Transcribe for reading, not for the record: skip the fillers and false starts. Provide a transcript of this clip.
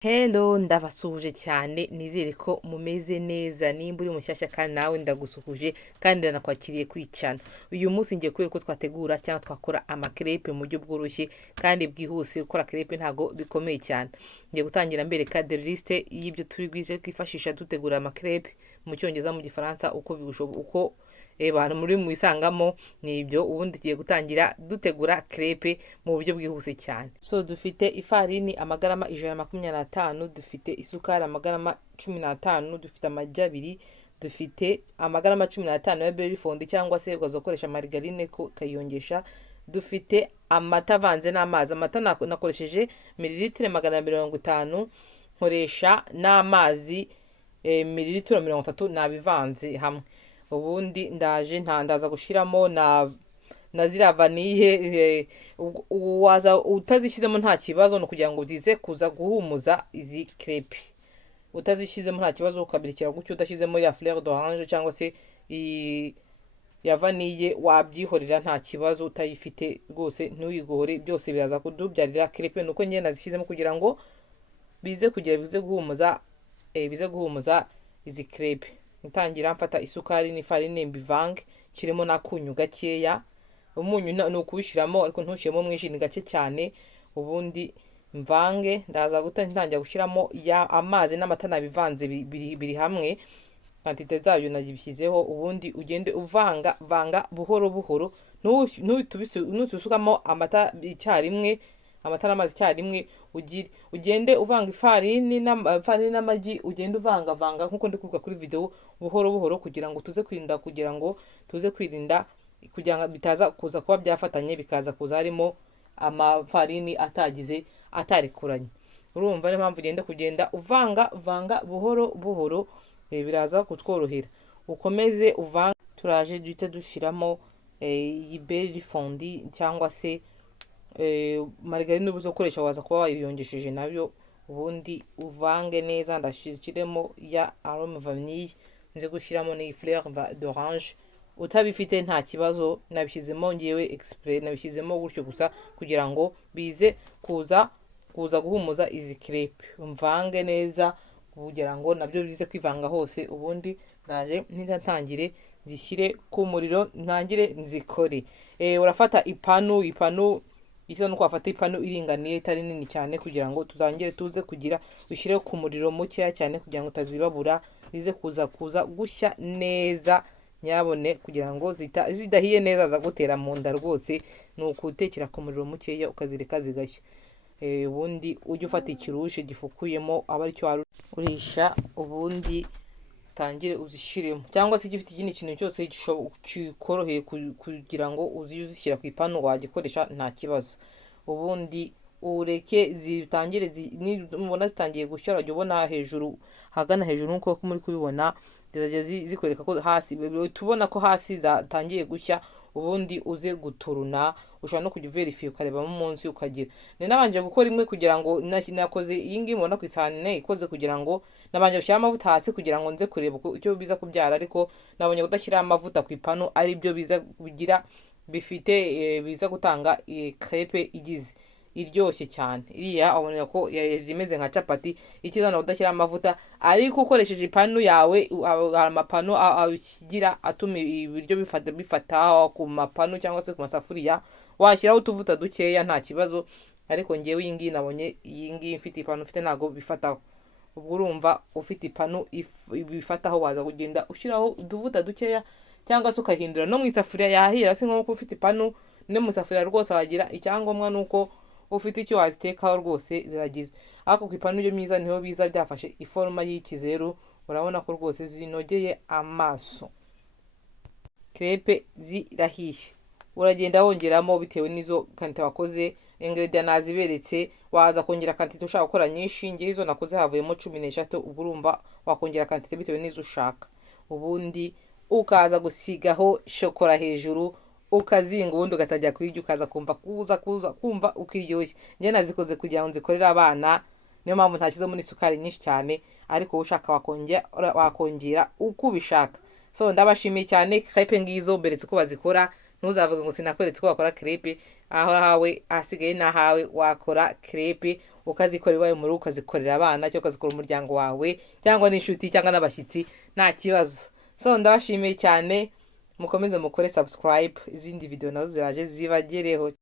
Hello ndabasuhuje cyane nizere ko mumeze neza nimba uri mushyashya kandi nawe ndagusuhuje kandi ndanakwakiriye kwicana. Uyu munsi ngiye kubera ko twategura cyangwa twakora amakerepe mu buryo bworoshye kandi bwihuse. Gukora crepe ntago bikomeye cyane. Ngiye gutangira mbereka de liste y'ibyo turi bwize kwifashisha dutegura amakerepe mu cyongereza mu gifaransa uko abantu muri mwisangamo nibyo. Ubundi tugiye gutangira dutegura crepe mu buryo bwihuse cyane. So dufite ifarini amagarama 125, dufite isukari amagarama 15, dufite amagi abiri, dufite amagarama 15 ya berry fond cyangwa se ugazokoresha margarine ko kayongesha, dufite amata avanze n'amazi. Amata nakoresheje mililitire 150, nkoresha n'amazi mililitiro 30 nabivanze hamwe. Ubundi ndaza gushiramo na ziriya vanille. Waza utazishyizemo nta kibazo, no kugira ngo zize kuza guhumuza izi crepe. Utazishyizemo nta kibazo ukabirikira gutyo, udashyizemo ya fleur d'orange cyangwa se ya vanille wabyihorera nta kibazo. Utayifite rwose ntuyigore, byose biraza kudubyarira crepe. Nuko njye nazishyizemo kugira ngo bize guhumuza izi crepe. Ntangira mfata isukari n'ifarine mbivange, kirimo nakunyu gakeya. Umunyu no kubishiramo ariko ntushiremo mwinshi, ni gake cyane. Ubundi mvange, ndaza gutangira gushiramo ya amazi n'amata nabivanze biri hamwe. Quantité zabyo nazibishyizeho. Ubundi ugende vanga buhoro buhoro, nutusukamo amata icyarimwe, amata n'amazi icyarimwe. Ugende uvanga ifarini n'amagi, ugende uvanga nkuko ndi kuvuga kuri video, buhoro buhoro, kugira ngo tuze kwirinda kugira ngo bitaza kuza kuba byafatanye, bikaza kuza harimo amafarini atarikuranye. Urumva niyo mpamvu kugenda uvanga buhoro buhoro, biraza kutworohera. Ukomeze uvanga. Turaje duhita dushiramo iyi berry fond cyangwa se margarine ubuze gukoresha, waza kuba wayiyongesheje nabyo. Ubundi uvange neza. Ndashiremo ya arome vanille, nze gushyiramo ni fleur d'orange. Utabifite nta kibazo, nabishyizemo ngewe exprès, nabishyizemo gutyo gusa kugira ngo bize kuza guhumuza izi crepe. Mvange neza kugira ngo nabyo bize kwivanga hose. Ubundi ndaje ntangire zishyire ku muriro, ntangire nzikore. Urafata ipanu isa nuko wafata ipanu iringaniye itari nini cyane, kugira ngo tuze kugira ushyire ku muriro mukeya cyane, kugira ngo utazibabura, zize kuza gushya neza. Nyabone kugira ngo zidahiye neza za gutera mu nda rwose, ni ukutekera ku muriro mukeya ukazireka zigashya. Ubundi ujye ufata ikirushe gifukuyemo aba aricyo urisha. Ubundi tangire uzishiremo, cyangwa se gifite ikindi kintu cyose kikoroheye kugira ngo uzishyira ku ipanu wagikoresha nta kibazo. Ubundi ureke zitangire, nubona zitangiye gushya urajya ubona hejuru, hagana hejuru nkuko muri kubibona, zikwereka ko hasi, tubona ko hasi zatangiye gushya. Ubundi uze guturuna, ushobora no kujya verify ukarebamo munsi ukagira. Nabanje gukora imwe kugira ngo nakoze iyi ngiyi mubona ku isahani ikoze, kugira ngo nabanje gushyira amavuta hasi kugira ngo nze kureba icyo biza kubyara, ariko nabonye kudashyira amavuta ku ipanu ari byo biza kugira biza gutanga crepe iryoshye cyane. Iriya abonera ko imeze nka capati, ikizana kudashyira amavuta. Ariko ukoresheje ipanu yawe, amapanu agira atuma ibiryo bifata ku mapanu cyangwa se ku masafuriya, washyiraho utuvuta dukeya nta kibazo. Ariko ngewe iyi ngiyi nabonye iyi ngiyi mfite ipanu mfite ntago bifataho. Ubwo urumva ufite ipanu bifataho, waza kugenda ushyiraho utuvuta dukeya, cyangwa se ukahindura no mu isafuriya yahira. Si nko ufite ipanu no mu isafuriya rwose wagira. Icyangombwa nuko ufite icyo wazitekaho rwose ziragize. Ariko ku ipanu byo myiza niho biza byafashe iforma y'ikizeru. Urabona ko rwose zinogeye amaso. Crepe zirahiye. Uragenda wongeramo bitewe n'izo quantité wakoze. Ingredient naziberetse, waza kongera quantité ushaka gukora nyinshi. Ngiye izo nakoze havuyemo 13. Ubwo urumva wakongera quantité bitewe n'izo ushaka. Ubundi ukaza gusigaho shokora hejuru, ukazinga. Ubundi ugatajya kuyirya, ukaza kumva ukiryoshye. Njye nazikoze kugira ngo nzikorere abana, niyo mpamvu ntashyizemo n'isukari nyinshi cyane, ariko ushaka wakongera uko ubishaka. So ndabashimiye cyane. Crepe ngizo beretse uko bazikora. Ntuzavuga ngo sinakweretse ko wakora crepe, aho hawe hasigaye nahawe wakora crepe ukazikora iwawe mu rugo, ukazikorera abana cyangwa ukazikorera umuryango wawe cyangwa n'inshuti cyangwa n'abashyitsi, nta kibazo. So ndabashimiye cyane, mukomeze mukore subscribe, izindi video nazo ziraje zibagereho.